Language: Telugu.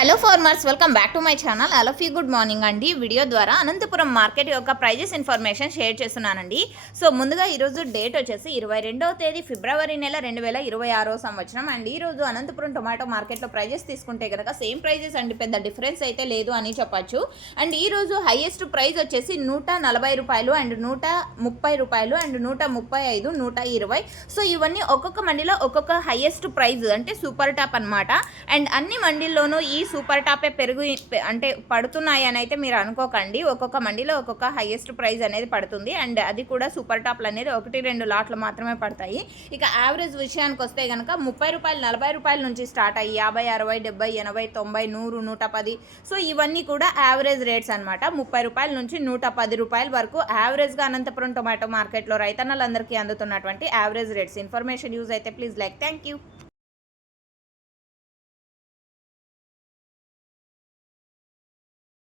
Hello farmers, welcome back to my channel. Hello fee good morning అండి. వీడియో ద్వారా అనంతపురం మార్కెట్ యొక్క ప్రైజెస్ ఇన్ఫర్మేషన్ షేర్ చేస్తున్నానండి. సో ముందుగా ఈరోజు డేట్ వచ్చేసి 22వ తేదీ ఫిబ్రవరి నెల 2026 సంవత్సరం. అండ్ ఈరోజు అనంతపురం టొమాటో మార్కెట్లో ప్రైజెస్ తీసుకుంటే కనుక సేమ్ ప్రైజెస్ అండి, పెద్ద డిఫరెన్స్ అయితే లేదు అని చెప్పచ్చు. అండ్ ఈరోజు హైయెస్ట్ ప్రైస్ వచ్చేసి 140 రూపాయలు అండ్ 130 రూపాయలు అండ్ 135, 120. సో ఇవన్నీ ఒక్కొక్క మండీలో ఒక్కొక్క హైయెస్ట్ ప్రైజ్ అంటే సూపర్ టాప్ అనమాట. అండ్ అన్ని మండీల్లోనూ ఈ సూపర్ టాపే అంటే పడుతున్నాయి అని అయితే మీరు అనుకోకండి. ఒక్కొక్క మండీలో ఒక్కొక్క హైయెస్ట్ ప్రైస్ అనేది పడుతుంది. అండ్ అది కూడా సూపర్ టాప్లు అనేది 1-2 లాట్లు మాత్రమే పడతాయి. ఇక యావరేజ్ విషయానికి వస్తే కనుక 30 రూపాయలు, 40 రూపాయల నుంచి స్టార్ట్ అయ్యి 50, 60, 70, 80, 90, 100, 110. సో ఇవన్నీ కూడా యావరేజ్ రేట్స్ అనమాట. 30 రూపాయల నుంచి 110 రూపాయల వరకు యావరేజ్గా అనంతపురం టొమాటో మార్కెట్లో రైతన్నలందరికీ అందుతున్నటువంటి యావరేజ్ రేట్స్. ఇన్ఫర్మేషన్ యూజ్ అయితే ప్లీజ్ లైక్. Thank you.